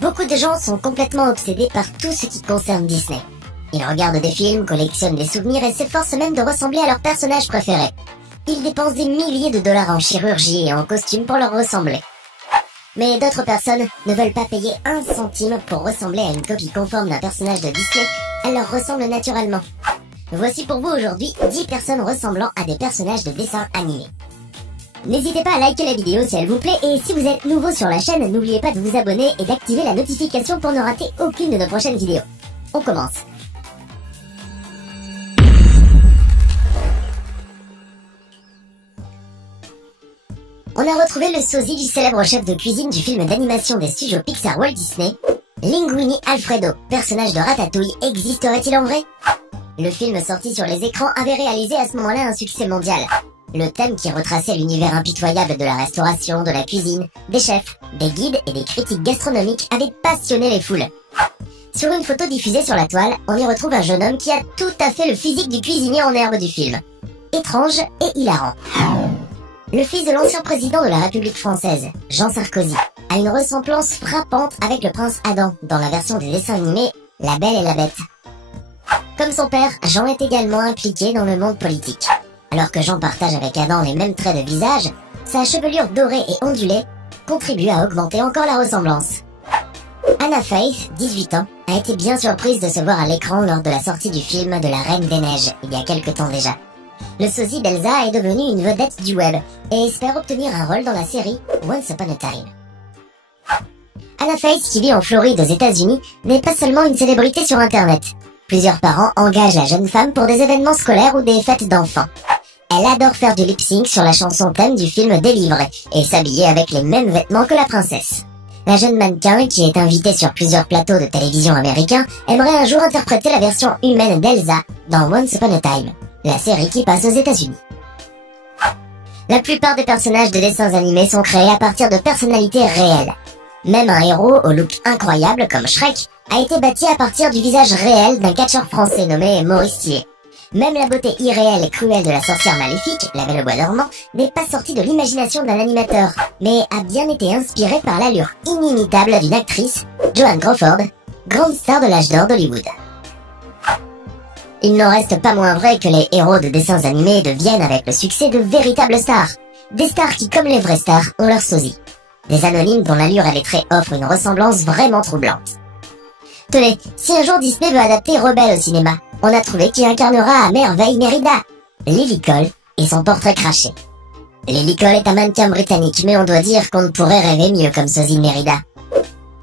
Beaucoup de gens sont complètement obsédés par tout ce qui concerne Disney. Ils regardent des films, collectionnent des souvenirs et s'efforcent même de ressembler à leur personnage préféré. Ils dépensent des milliers de dollars en chirurgie et en costumes pour leur ressembler. Mais d'autres personnes ne veulent pas payer un centime pour ressembler à une copie conforme d'un personnage de Disney. Elles leur ressemblent naturellement. Voici pour vous aujourd'hui 10 personnes ressemblant à des personnages de dessins animés. N'hésitez pas à liker la vidéo si elle vous plaît et si vous êtes nouveau sur la chaîne, n'oubliez pas de vous abonner et d'activer la notification pour ne rater aucune de nos prochaines vidéos. On commence. On a retrouvé le sosie du célèbre chef de cuisine du film d'animation des studios Pixar Walt Disney. Linguini Alfredo, personnage de Ratatouille, existerait-il en vrai? Le film sorti sur les écrans avait réalisé à ce moment-là un succès mondial. Le thème qui retraçait l'univers impitoyable de la restauration, de la cuisine, des chefs, des guides et des critiques gastronomiques avait passionné les foules. Sur une photo diffusée sur la toile, on y retrouve un jeune homme qui a tout à fait le physique du cuisinier en herbe du film. Étrange et hilarant. Le fils de l'ancien président de la République française, Jean Sarkozy, a une ressemblance frappante avec le prince Adam dans la version des dessins animés La Belle et la Bête. Comme son père, Jean est également impliqué dans le monde politique. Alors que Jean partage avec Adam les mêmes traits de visage, sa chevelure dorée et ondulée contribue à augmenter encore la ressemblance. Anna Faith, 18 ans, a été bien surprise de se voir à l'écran lors de la sortie du film de la Reine des Neiges, il y a quelques temps déjà. Le sosie d'Elsa est devenu une vedette du web et espère obtenir un rôle dans la série Once Upon a Time. Anna Faith, qui vit en Floride aux États-Unis, n'est pas seulement une célébrité sur Internet. Plusieurs parents engagent la jeune femme pour des événements scolaires ou des fêtes d'enfants. Elle adore faire du lip-sync sur la chanson thème du film Délivré et s'habiller avec les mêmes vêtements que la princesse. La jeune mannequin, qui est invitée sur plusieurs plateaux de télévision américains, aimerait un jour interpréter la version humaine d'Elsa dans Once Upon a Time, la série qui passe aux États-Unis. La plupart des personnages de dessins animés sont créés à partir de personnalités réelles. Même un héros au look incroyable comme Shrek a été bâti à partir du visage réel d'un catcheur français nommé Maurice Tillet. Même la beauté irréelle et cruelle de la sorcière maléfique, la Belle au bois dormant, n'est pas sortie de l'imagination d'un animateur, mais a bien été inspirée par l'allure inimitable d'une actrice, Joan Crawford, grande star de l'âge d'or d'Hollywood. Il n'en reste pas moins vrai que les héros de dessins animés deviennent avec le succès de véritables stars. Des stars qui, comme les vraies stars, ont leur sosie. Des anonymes dont l'allure et les traits offrent une ressemblance vraiment troublante. Tenez, si un jour Disney veut adapter Rebelle au cinéma, on a trouvé qui incarnera à merveille Mérida, Lily Cole et son portrait craché. Lily Cole est un mannequin britannique, mais on doit dire qu'on ne pourrait rêver mieux comme sosie de Mérida.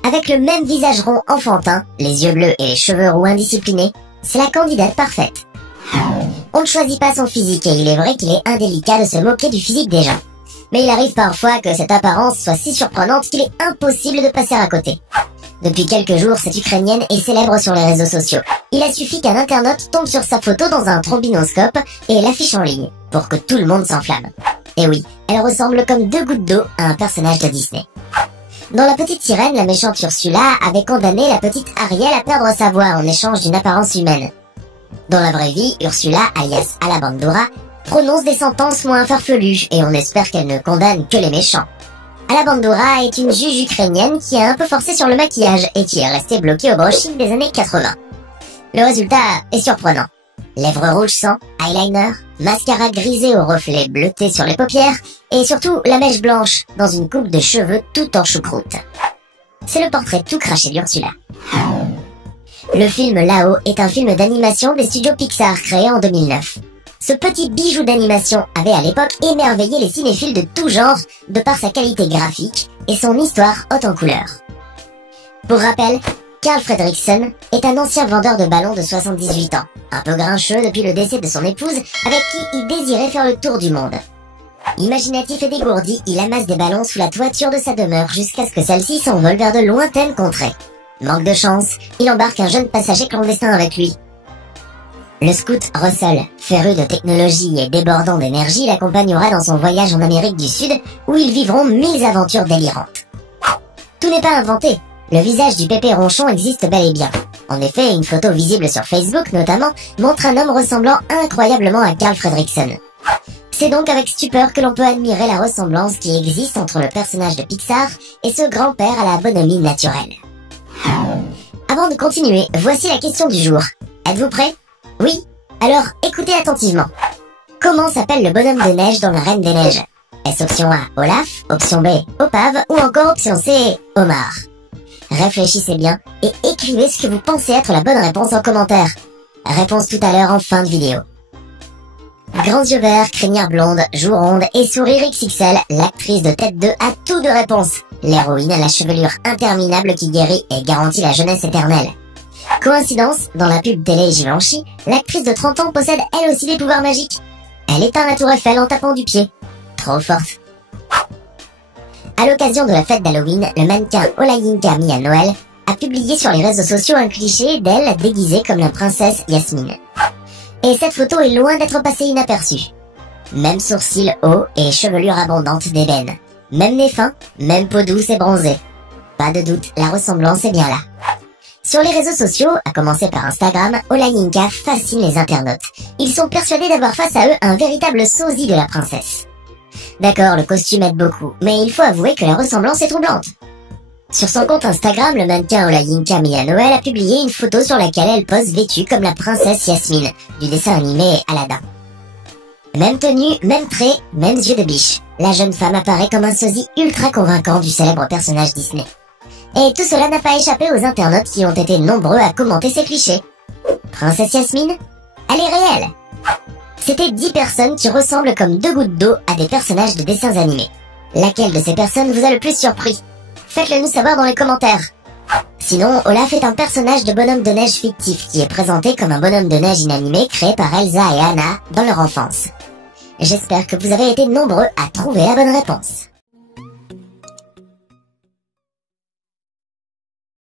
Avec le même visage rond enfantin, les yeux bleus et les cheveux roux indisciplinés, c'est la candidate parfaite. On ne choisit pas son physique et il est vrai qu'il est indélicat de se moquer du physique des gens. Mais il arrive parfois que cette apparence soit si surprenante qu'il est impossible de passer à côté. Depuis quelques jours, cette Ukrainienne est célèbre sur les réseaux sociaux. Il a suffi qu'un internaute tombe sur sa photo dans un trombinoscope et l'affiche en ligne, pour que tout le monde s'enflamme. Et oui, elle ressemble comme deux gouttes d'eau à un personnage de Disney. Dans La Petite Sirène, la méchante Ursula avait condamné la petite Ariel à perdre sa voix en échange d'une apparence humaine. Dans la vraie vie, Ursula, alias Alabandura, prononce des sentences moins farfelues et on espère qu'elle ne condamne que les méchants. Alabandura est une juge ukrainienne qui a un peu forcé sur le maquillage et qui est restée bloquée au brushing des années 80. Le résultat est surprenant. Lèvres rouges sang, eyeliner, mascara grisé au reflet bleuté sur les paupières et surtout la mèche blanche dans une coupe de cheveux tout en choucroute. C'est le portrait tout craché d'Ursula. Le film Là-haut est un film d'animation des studios Pixar créé en 2009. Ce petit bijou d'animation avait à l'époque émerveillé les cinéphiles de tout genre de par sa qualité graphique et son histoire haute en couleurs. Pour rappel, Carl Fredricksen est un ancien vendeur de ballons de 78 ans, un peu grincheux depuis le décès de son épouse avec qui il désirait faire le tour du monde. Imaginatif et dégourdi, il amasse des ballons sous la toiture de sa demeure jusqu'à ce que celle-ci s'envole vers de lointaines contrées. Manque de chance, il embarque un jeune passager clandestin avec lui. Le scout Russell, féru de technologie et débordant d'énergie, l'accompagnera dans son voyage en Amérique du Sud où ils vivront 1000 aventures délirantes. Tout n'est pas inventé. Le visage du pépé ronchon existe bel et bien. En effet, une photo visible sur Facebook notamment montre un homme ressemblant incroyablement à Carl Fredricksen. C'est donc avec stupeur que l'on peut admirer la ressemblance qui existe entre le personnage de Pixar et ce grand-père à la bonhomie naturelle. Avant de continuer, voici la question du jour. Êtes-vous prêts? Oui? Alors écoutez attentivement. Comment s'appelle le bonhomme de neige dans la Reine des Neiges? Est-ce option A, Olaf, option B, Opave ou encore option C, Omar? Réfléchissez bien et écrivez ce que vous pensez être la bonne réponse en commentaire. Réponse tout à l'heure en fin de vidéo. Grands yeux verts, crinière blonde, joues rondes et sourire XXL, l'actrice de Tête 2 a tout de réponse. L'héroïne a la chevelure interminable qui guérit et garantit la jeunesse éternelle. Coïncidence, dans la pub télé Givenchy, l'actrice de 30 ans possède elle aussi des pouvoirs magiques. Elle éteint la tour Eiffel en tapant du pied. Trop forte. À l'occasion de la fête d'Halloween, le mannequin Olayinka Mia Noël a publié sur les réseaux sociaux un cliché d'elle déguisée comme la princesse Yasmine. Et cette photo est loin d'être passée inaperçue. Même sourcils hauts et chevelure abondante d'ébène. Même nez fin, même peau douce et bronzée. Pas de doute, la ressemblance est bien là. Sur les réseaux sociaux, à commencer par Instagram, Olayinka fascine les internautes. Ils sont persuadés d'avoir face à eux un véritable sosie de la princesse. D'accord, le costume aide beaucoup, mais il faut avouer que la ressemblance est troublante. Sur son compte Instagram, le mannequin Olayinka Mia Noël a publié une photo sur laquelle elle pose vêtue comme la princesse Yasmine, du dessin animé Aladdin. Même tenue, même trait, mêmes yeux de biche. La jeune femme apparaît comme un sosie ultra convaincant du célèbre personnage Disney. Et tout cela n'a pas échappé aux internautes qui ont été nombreux à commenter ces clichés. Princesse Yasmine? Elle est réelle! C'était 10 personnes qui ressemblent comme 2 gouttes d'eau à des personnages de dessins animés. Laquelle de ces personnes vous a le plus surpris? Faites-le nous savoir dans les commentaires. Sinon, Olaf est un personnage de bonhomme de neige fictif qui est présenté comme un bonhomme de neige inanimé créé par Elsa et Anna dans leur enfance. J'espère que vous avez été nombreux à trouver la bonne réponse.